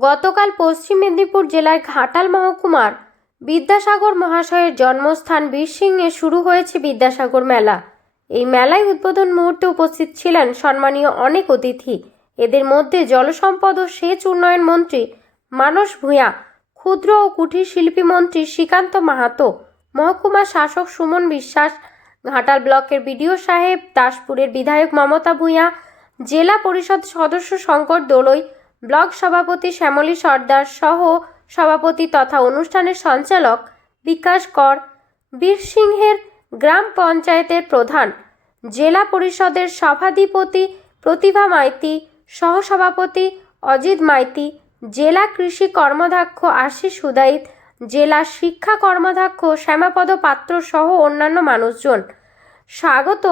গতকাল পশ্চিম মেদিনীপুর জেলার ঘাটাল মহকুমার বিদ্যাসাগর মহাশয়ের জন্মস্থান বীরসিংহে শুরু হয়েছে বিদ্যাসাগর মেলা। এই মেলায় উদ্বোধন মুহূর্তে উপস্থিত ছিলেন সম্মানীয় অনেক অতিথি। এদের মধ্যে জলসম্পদ ও সেচ উন্নয়ন মন্ত্রী মানস ভূঁয়া ক্ষুদ্র ও কুটির শিল্পী মন্ত্রী শ্রীকান্ত মাহাতো মহকুমা শাসক সুমন বিশ্বাস, ঘাটাল ব্লকের বিডিও সাহেব, দাসপুরের বিধায়ক মমতা ভূঁয়া জেলা পরিষদ সদস্য শঙ্কর দোলই ব্লক সভাপতি শ্যামলী সর্দার সহ সভাপতি তথা অনুষ্ঠানের সঞ্চালক বিকাশ কর বীরসিংহের গ্রাম পঞ্চায়েতের প্রধান, জেলা পরিষদের সভাধিপতি প্রতিভা মাইতি, সহসভাপতি অজিত মাইতি, জেলা কৃষি কর্মধ্যক্ষ আশিস সুদাইত জেলা শিক্ষা কর্মধ্যক্ষ শ্যামাপদ পাত্র সহ অন্যান্য মানুষজন। স্বাগত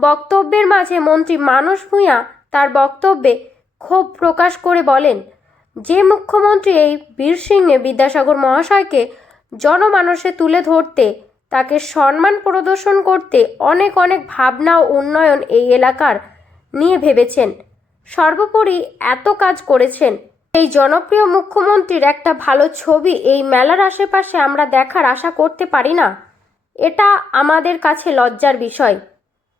বক্তব্যের মাঝে মন্ত্রী মানস ভূঁয়া তার বক্তব্যে ক্ষোভ প্রকাশ করে বলেন, যে মুখ্যমন্ত্রী এই বীর বীরসিংহে বিদ্যাসাগর মহাশয়কে জনমানসে তুলে ধরতে, তাকে সম্মান প্রদর্শন করতে অনেক অনেক ভাবনা ও উন্নয়ন এই এলাকার নিয়ে ভেবেছেন। সর্বোপরি এত কাজ করেছেন। এই জনপ্রিয় মুখ্যমন্ত্রীর একটা ভালো ছবি এই মেলার আশেপাশে আমরা দেখার আশা করতে পারি না। এটা আমাদের কাছে লজ্জার বিষয়।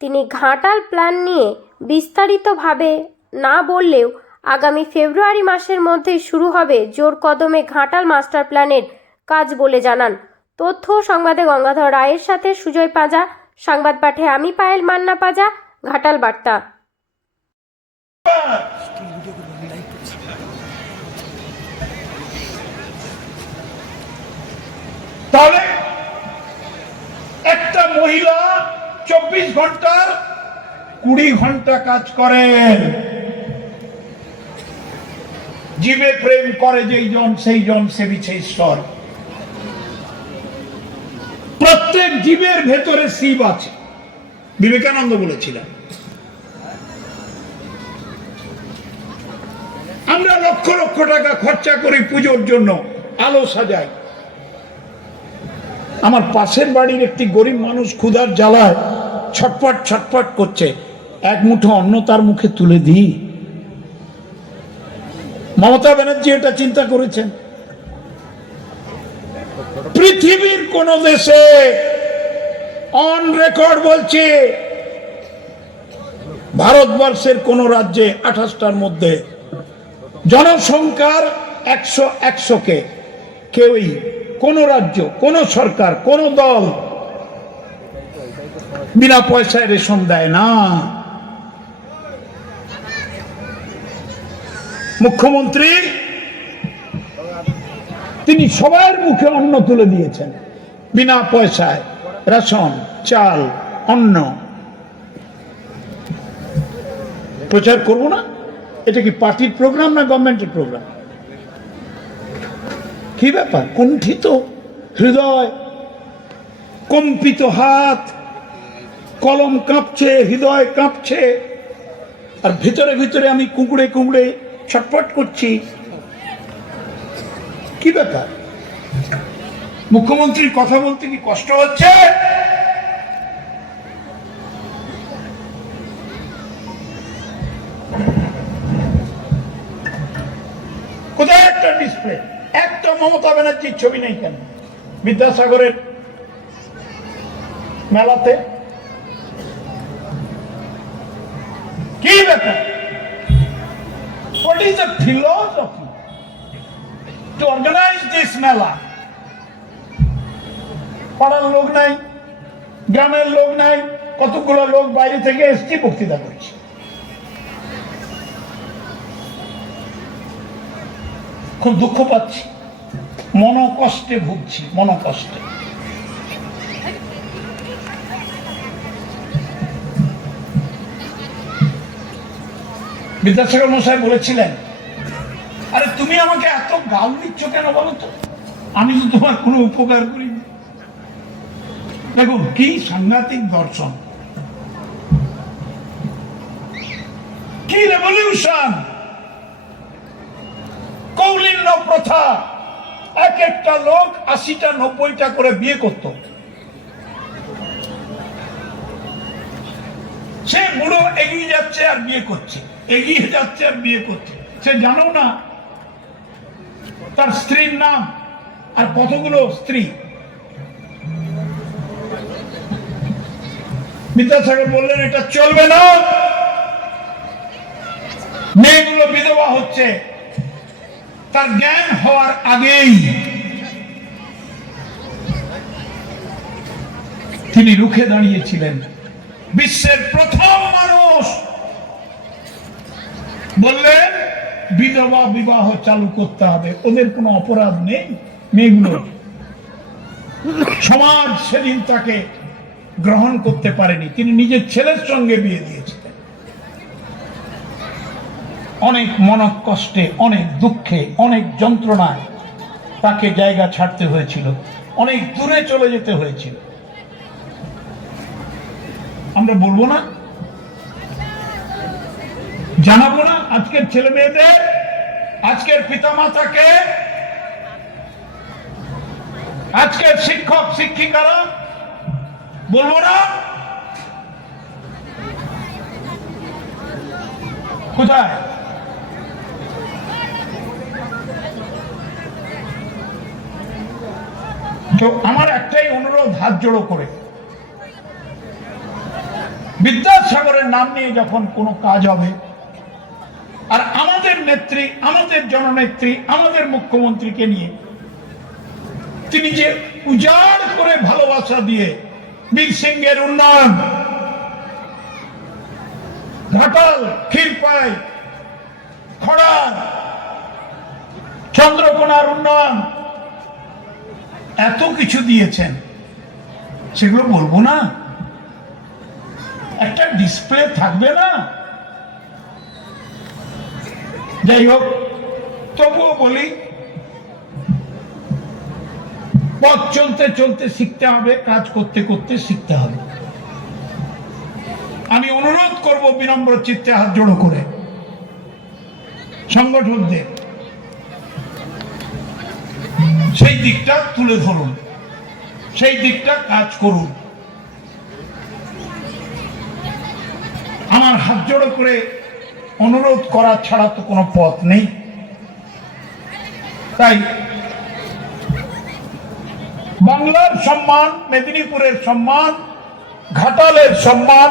তিনি ঘাটাল প্ল্যান নিয়ে বিস্তারিতভাবে না বললেও আগামী ফেব্রুয়ারি মাসের মধ্যেই শুরু হবে জোর কদমে ঘাটাল মাস্টার প্ল্যানের কাজ বলে জানান। তথ্য সংবাদে গঙ্গাধর রায়ের সাথে সুজয় পাজা, সংবাদ পাঠে আমি পায়েল মান্না পাজা, ঘাটাল বার্তা। একটা মহিলা চব্বিশ ঘণ্টার কুড়ি ঘণ্টা কাজ করেন। জীবে প্রেম করে যেই জন, সেই জন সেবিছে ঈশ্বর প্রত্যেক জীবের ভেতরে শিব আছে। বিবেকানন্দ বলেছিলেন। আমরা লক্ষ লক্ষ টাকা খরচা করি পুজোর জন্য, আলো সাজাই। আমার পাশের বাড়ির একটি গরিব মানুষ ক্ষুধার জ্বালায় ছটপট ছটপট করছে। এক মুঠো অন্ন তার মুখে তুলে দিই। মমতা ব্যানার্জি এটা চিন্তা করেছেন। পৃথিবীর কোন দেশে অন রেকর্ড বলছে, ভারতবর্ষের কোন রাজ্যে আঠাশটার মধ্যে জনসংখ্যার একশো একশোকে কেউই কোন রাজ্য, কোন সরকার, কোন দল বিনা পয়সায় রেশন দেয় না। মুখ্যমন্ত্রী, তিনি সবার মুখে অন্ন তুলে দিয়েছেন। বিনা পয়সায় রেশন, চাল, অন্ন। প্রচার করব না? এটা কি পার্টির প্রোগ্রাম না গভর্নমেন্টের প্রোগ্রাম? কি ব্যাপার? কুণ্ঠিত হৃদয়, কম্পিত হাত, কলম কাঁপছে, হৃদয় কাঁপছে, আর ভিতরে ভিতরে আমি কুঁকড়ে কুঁকড়ে ছটপট করছি। কি ব্যাপার? মুখ্যমন্ত্রীর কথা বলতে কি কষ্ট হচ্ছে? কোথায় একটা ডিসপ্লে একটা মমতা ব্যানার্জির ছবি নেই কেন? বিদ্যাসাগরের মেলাতে? কি ব্যাপার? What is the philosophy to organize this মেলা পাড়ার লোক নাই গ্রামের লোক নাই কতগুলো লোক বাইরে থেকে এসছি বক্তৃতা করছি খুব দুঃখ পাচ্ছি মনকষ্টে ভুগছি মনকষ্টে বিদ্যাসাগর মশাই বলেছিলেন, আরে তুমি আমাকে এত গাল দিচ্ছ কেন বলো তো? আমি তো তোমার কোনো উপকার করিনি। দেখুন, কি সাংঘাতিক দর্শন। কি রেভলিউশন কৌলিন্য প্রথা। এক একটা লোক আশিটা, নব্বইটা করে বিয়ে করত। সে বুড়ো এগিয়ে যাচ্ছে আর বিয়ে করছে। এগিয়ে যাচ্ছে আর বিয়ে করছে। সে জানো না তার স্ত্রীর নাম আর কতগুলো স্ত্রী? বিদ্যাসাগর বললেন, এটা চলবে না। মেয়েগুলো বিধবা হচ্ছে। তার জ্ঞান হওয়ার আগেই তিনি রুখে দাঁড়িয়েছিলেন। বিশ্বের প্রথম মানুষ বললেন, বিধবা বিবাহ চালু করতে হবে। ওদের কোনো অপরাধ নেই, মেয়েগুলো। সমাজ সেদিন তাকে গ্রহণ করতে পারেনি। তিনি নিজের ছেলের সঙ্গে বিয়ে দিয়েছিলেন। অনেক মনক কষ্টে, অনেক দুঃখে, অনেক যন্ত্রণায় তাকে জায়গা ছাড়তে হয়েছিল। অনেক দূরে চলে যেতে হয়েছিল। আমরা বলব না জানাব না আজকের ছেলে মেয়েদের, আজকের পিতা মাতাকে আজকের শিক্ষক, শিক্ষিকারা, বলব না? কোথায়? তো আমার একটাই অনুরোধ, হাত জোড়ো করে। বিদ্যাসাগরের নাম নিয়ে যখন কোনো কাজ হবে আমাদের নেত্রী, আমাদের জননেত্রী, আমাদের মুখ্যমন্ত্রীকে নিয়ে তিনি যে উজাড় করে ভালোবাসা দিয়ে বীর সিংহের উন্নয়ন, ঘাটাল, ক্ষীরপাই খড়ার চন্দ্রকোনার উন্নয়ন এত কিছু দিয়েছেন, সেগুলো বলব না। একটা ডিসপ্লে থাকবে না? যাই হোক তবুও বলি, পথ চলতে চলতে শিখতে হবে, কাজ করতে করতে শিখতে হবে। আমি অনুরোধ করব বিনম্র চিত্তে হাত জোড়ো করে। সংগঠকদের সেই দিকটা তুলে ধরুন, সেই দিকটা কাজ করুন। আমার হাত জোড়ো করে অনুরোধ করা ছাড়া তো কোনো পথ নেই। তাই বাংলার সম্মান, মেদিনীপুরের সম্মান, ঘাটালের সম্মান,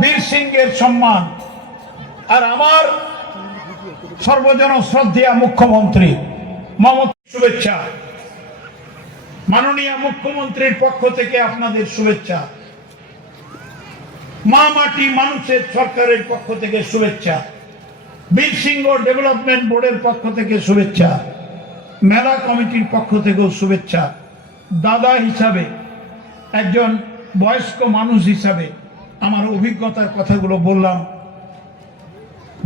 বীর সিংহের সম্মান, আর আমার সর্বজন শ্রদ্ধেয়া মুখ্যমন্ত্রী মমতা শুভেচ্ছা। মাননীয় মুখ্যমন্ত্রীর পক্ষ থেকে আপনাদের শুভেচ্ছা। মা মাটি মানুষের সরকারের পক্ষ থেকে শুভেচ্ছা। বীর সিংহ ডেভেলপমেন্ট বোর্ডের পক্ষ থেকে শুভেচ্ছা মেলা কমিটির পক্ষ থেকেও শুভেচ্ছা। দাদা হিসাবে একজন বয়স্ক মানুষ হিসাবে আমার অভিজ্ঞতার কথাগুলো বললাম।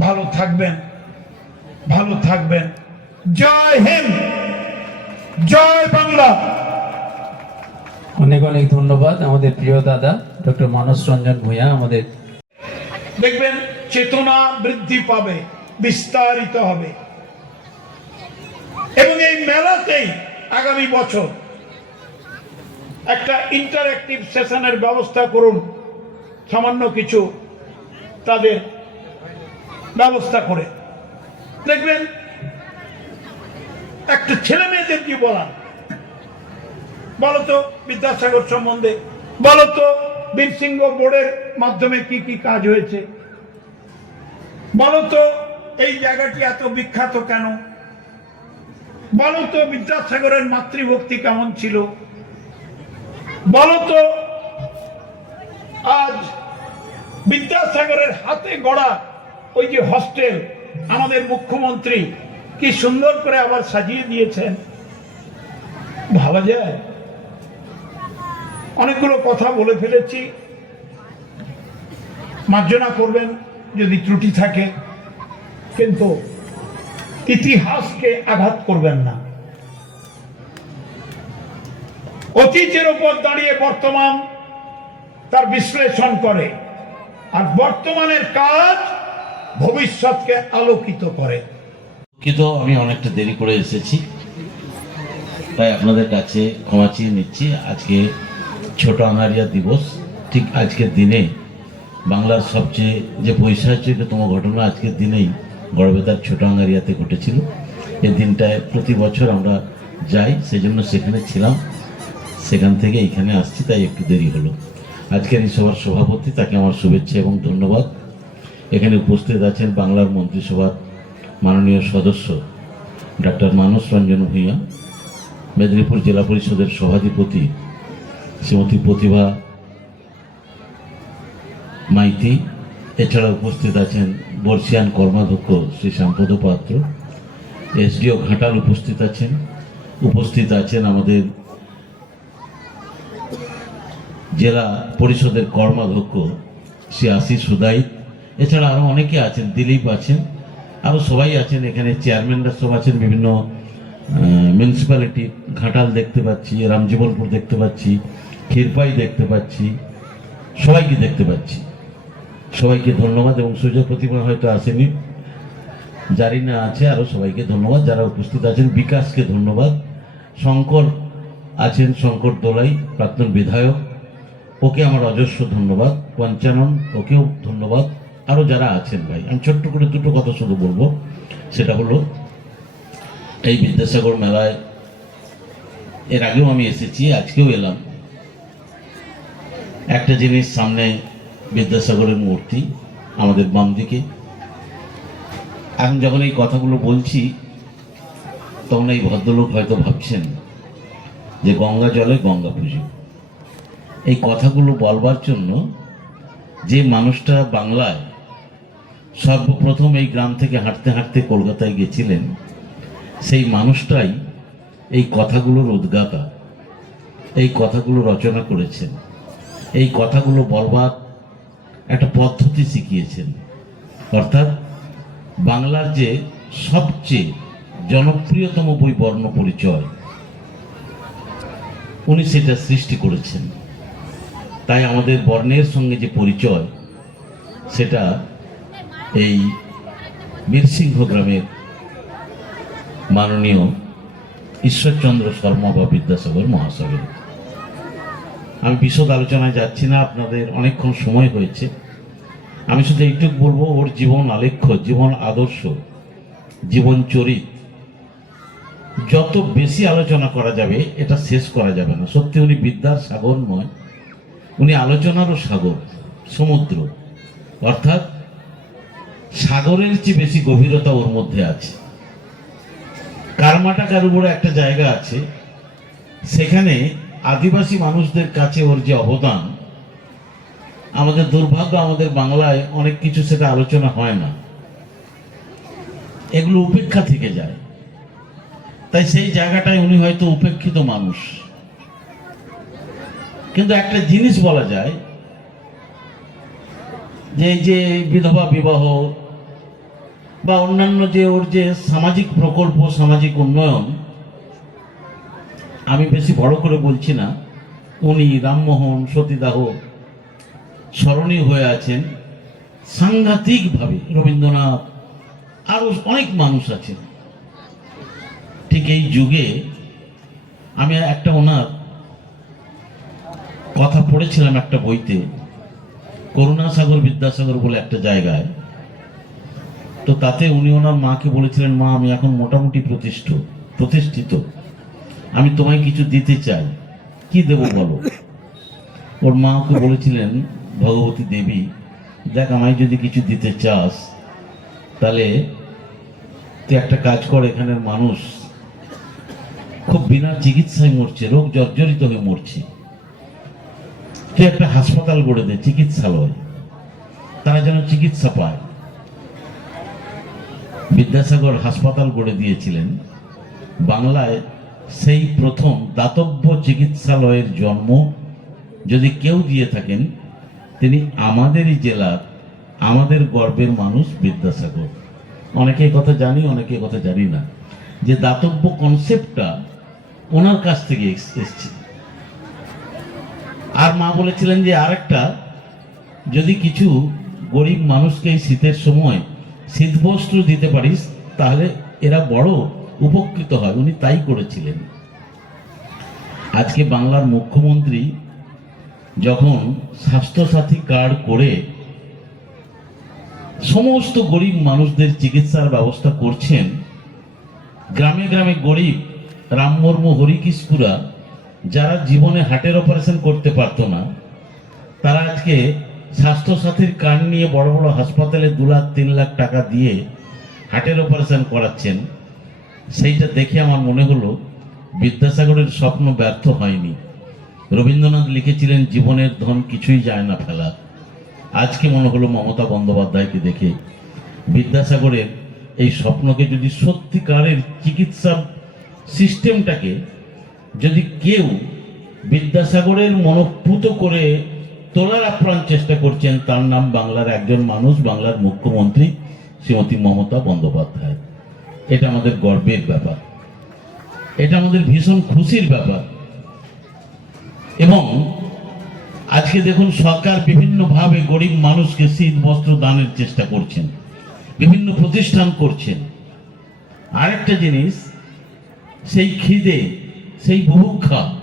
ভালো থাকবেন ভালো থাকবেন। জয় হিন্দ জয় বাংলা। অনেক অনেক ধন্যবাদ আমাদের প্রিয় দাদা ডক্টর মানস রঞ্জন ভূঁইয়া আমাদের। দেখবেন চেতনা বৃদ্ধি পাবে, বিস্তারিত হবে। এবং এই মেলাতেই আগামী বছর একটা ইন্টারেক্টিভ সেশনের ব্যবস্থা করুন। সামান্য কিছু তাদের ব্যবস্থা করে। দেখবেন, একটা ছেলে মেয়েদের কি বলা বলতো বিদ্যাসাগর সম্বন্ধে, বলতো বীরসিংহ বোর্ডের মাধ্যমে কি কি কাজ হয়েছে? বলতো, এই জায়গাটি এত বিখ্যাত কেন? বলতো, বিদ্যাসাগরের মাতৃভক্তি কেমন ছিল? বলতো, আজ বিদ্যাসাগরের হাতে গড়া ওই যে হস্টেল আমাদের মুখ্যমন্ত্রী কি সুন্দর করে আবার সাজিয়ে দিয়েছেন। ভাবা যায়? অনেকগুলো কথা বলে ফেলেছি। মার্জনা করবেন। যদি ত্রুটি থাকে, কিন্তু ইতিহাসকে আঘাত করবেন না। অতীতের উপর দাঁড়িয়ে বর্তমান তার বিশ্লেষণ করে আর বর্তমানের কাজ ভবিষ্যৎকে আলোকিত করে। দুঃখিত, আমি অনেকটা দেরি করে এসেছি। তাই আপনাদের কাছে ক্ষমা চেয়ে নিচ্ছি। আজকে ছোট আঙারিয়া দিবস, ঠিক আজকের দিনে বাংলার সবচেয়ে যে পৈশাচিকতম ঘটনা আজকের দিনেই গড়বেতার ছোট আঙারিয়াতে ঘটেছিল। এই দিনটায় প্রতি বছর আমরা যাই, সেজন্য সেখানে ছিলাম। সেখান থেকে এখানে আসছি, তাই একটু দেরি হলো। আজকের এই সভার সভাপতি তাকে আমার শুভেচ্ছা এবং ধন্যবাদ। এখানে উপস্থিত আছেন বাংলার মন্ত্রিসভার মাননীয় সদস্য ডাক্তার মানস রঞ্জন ভূঁইয়া, মেদিনীপুর জেলা পরিষদের সভাধিপতি শ্রীমতী প্রতিভা মাইতি। এছাড়া উপস্থিত আছেন বর্ষিয়ান কর্মাধ্যক্ষ শ্রী শ্যামপদ পাত্র। এসডিও ঘাটাল উপস্থিত আছেন। উপস্থিত আছেন আমাদের জেলা পরিষদের কর্মাধ্যক্ষ শ্রী আশিস সুদাইত এছাড়া আরও অনেকে আছেন, দিলীপ আছেন আরও সবাই আছেন। এখানে চেয়ারম্যানরা সব আছেন, বিভিন্ন মিউনিসিপ্যালিটি ঘাটাল দেখতে পাচ্ছি, রামজীবনপুর দেখতে পাচ্ছি, ক্ষীরপাই দেখতে পাচ্ছি, সবাইকে দেখতে পাচ্ছি। সবাইকে ধন্যবাদ এবং সুযোগ প্রতিমা হয়তো আসেনি। জারিনা আছে আরও সবাইকে ধন্যবাদ। যারা উপস্থিত আছেন, বিকাশকে ধন্যবাদ। শঙ্কর আছেন, শঙ্কর দোলাই, প্রাক্তন বিধায়ক। ওকে আমার অজস্র ধন্যবাদ। পঞ্চানন, ওকেও ধন্যবাদ। আরও যারা আছেন ভাই, আমি ছোট্ট করে দুটো কথা শুধু বলব। সেটা হলো, এই বিদ্যাসাগর মেলায় এর আগেও আমি এসেছি, আজকেও এলাম। একটা জিনিস সামনে বিদ্যাসাগরের মূর্তি আমাদের বাম দিকে। এখন যখন এই কথাগুলো বলছি, তখন এই ভদ্রলোক হয়তো ভাবছেন যে গঙ্গা জলে গঙ্গা পুজো। এই কথাগুলো বলবার জন্য যে মানুষটা বাংলায় সর্বপ্রথম এই গ্রাম থেকে হাঁটতে হাঁটতে কলকাতায় গেছিলেন, সেই মানুষটাই এই কথাগুলোর উদ্গাতা, এই কথাগুলো রচনা করেছেন। এই কথাগুলো বলবার একটা পদ্ধতি শিখিয়েছেন। অর্থাৎ বাংলার যে সবচেয়ে জনপ্রিয়তম বই বর্ণ পরিচয় উনি সেটা সৃষ্টি করেছেন। তাই আমাদের বর্ণের সঙ্গে যে পরিচয়, সেটা এই বীরসিংহ গ্রামের মাননীয় ঈশ্বরচন্দ্র শর্মা বা বিদ্যাসাগর মহাসাগর আমি বিশদ আলোচনায় যাচ্ছি না, আপনাদের অনেকক্ষণ সময় হয়েছে। আমি শুধু এইটুকু বলব, ওর জীবন আলেখ্য, জীবন আদর্শ, জীবন চরিত। যত বেশি আলোচনা করা যাবে, এটা শেষ করা যাবে না। সত্যি উনি বিদ্যার সাগর নয় উনি আলোচনারও সাগর, সমুদ্র। অর্থাৎ সাগরের চেয়ে বেশি গভীরতা ওর মধ্যে আছে। কারমাটাকার উপরে একটা জায়গা আছে, সেখানে আদিবাসী মানুষদের কাছে ওর যে অবদান, আমাদের দুর্ভাগ্য আমাদের বাংলায় অনেক কিছু সেটা আলোচনা হয় না। এগুলো উপেক্ষা থেকে যায়। তাই সেই জায়গাটায় উনি হয়তো উপেক্ষিত মানুষ। কিন্তু একটা জিনিস বলা যায়, যে যে বিধবা বিবাহ বা অন্যান্য যে ওর যে সামাজিক প্রকল্প, সামাজিক উন্নয়ন আমি বেশি বড় করে বলছি না। উনি রামমোহন সতীদাহ স্মরণীয় হয়ে আছেন। সাংঘাতিকভাবে রবীন্দ্রনাথ আরও অনেক মানুষ আছেন। ঠিক এই যুগে আমি একটা ওনার কথা পড়েছিলাম একটা বইতে করুণাসাগর বিদ্যাসাগর বলে একটা জায়গায়। তো তাতে উনি ওনার মাকে বলেছিলেন, মা, আমি এখন মোটামুটি প্রতিষ্ঠ, প্রতিষ্ঠিত। আমি তোমায় কিছু দিতে চাই। কি দেব বলো? ওর মা ওকে বলেছিলেন, ভগবতী দেবী, দেখ আমায় যদি কিছু দিতে চাস, তাহলে তুই একটা কাজ কর, এখানের মানুষ খুব বিনা চিকিৎসায় মরছে, রোগ জর্জরিত হয়ে মরছে। তুই একটা হাসপাতাল গড়ে দে, চিকিৎসালয়। তারা যেন চিকিৎসা পায়। বিদ্যাসাগর হাসপাতাল গড়ে দিয়েছিলেন। বাংলায় সেই প্রথম দাতব্য চিকিৎসালয়ের জন্ম যদি কেউ দিয়ে থাকেন, তিনি আমাদেরই জেলার, আমাদের গর্বের মানুষ বিদ্যাসাগর। অনেকে কথা জানি, অনেকে কথা জানি না। যে দাতব্য কনসেপ্টটা ওনার কাছ থেকে এস- এসছে। আর মা বলেছিলেন যে আরেকটা, যদি কিছু গরিব মানুষকে শীতের সময় শীতবস্ত্র দিতে পারিস, তাহলে এরা বড় উপকৃত হয়। উনি তাই করেছিলেন। আজকে বাংলার মুখ্যমন্ত্রী যখন স্বাস্থ্যসাথী কার্ড করে সমস্ত গরিব মানুষদের চিকিৎসার ব্যবস্থা করছেন, গ্রামে গ্রামে গরিব রামমর্ম মুর্মু হরিকিসপুরা যারা জীবনে হার্টের অপারেশন করতে পারতো না, তারা আজকে স্বাস্থ্যসাথীর কার্ড নিয়ে বড় বড় হাসপাতালে দু লাখ, তিন লাখ টাকা দিয়ে হার্টের অপারেশন করাচ্ছেন। সেইটা দেখে আমার মনে হলো বিদ্যাসাগরের স্বপ্ন ব্যর্থ হয়নি। রবীন্দ্রনাথ লিখেছিলেন, জীবনের ধন কিছুই যায় না ফেলা। আজকে মনে হলো মমতা বন্দ্যোপাধ্যায়কে দেখে বিদ্যাসাগরের এই স্বপ্নকে যদি সত্যিকারের চিকিৎসা সিস্টেমটাকে যদি কেউ বিদ্যাসাগরের মনোপুত করে তোলার আপ্রাণ চেষ্টা করছেন, তার নাম বাংলার একজন মানুষ, বাংলার মুখ্যমন্ত্রী শ্রীমতী মমতা বন্দ্যোপাধ্যায়। এটা আমাদের গর্বের ব্যাপার। এটা আমাদের ভীষণ খুশির ব্যাপার। এবং আজকে দেখুন সরকার বিভিন্নভাবে গরিব মানুষকে শীত, বস্ত্র দানের চেষ্টা করছেন, বিভিন্ন প্রতিষ্ঠান করছেন। আরেকটা জিনিস, সেই খিদে, সেই বুভুক্ষা,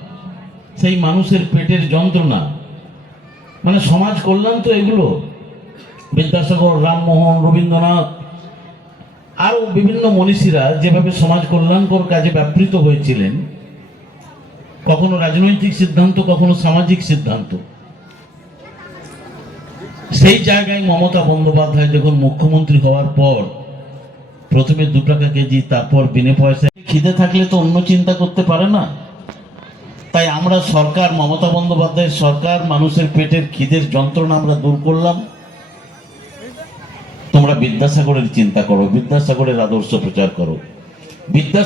সেই মানুষের পেটের যন্ত্রণা মানে সমাজ কল্যাণ তো এগুলো। বিদ্যাসাগর, রামমোহন, রবীন্দ্রনাথ আরও বিভিন্ন মনীষীরা যেভাবে সমাজ কল্যাণকর কাজে ব্যাপৃত হয়েছিলেন, কখনো রাজনৈতিক সিদ্ধান্ত, কখনো সামাজিক সিদ্ধান্ত। সেই জায়গায় মমতা বন্দ্যোপাধ্যায় যখন মুখ্যমন্ত্রী হওয়ার পর প্রথমে দু টাকা কেজি, তারপর বিনে পয়সায় খিদে থাকলে তো অন্য চিন্তা করতে পারে না। তাই আমরা সরকার, মমতা বন্দ্যোপাধ্যায়ের সরকার, মানুষের পেটের খিদের যন্ত্রণা আমরা দূর করলাম। তোমরা বিদ্যাসাগরের চিন্তা করো বিদ্যাসাগরের আদর্শ প্রচার করো। বিদ্যা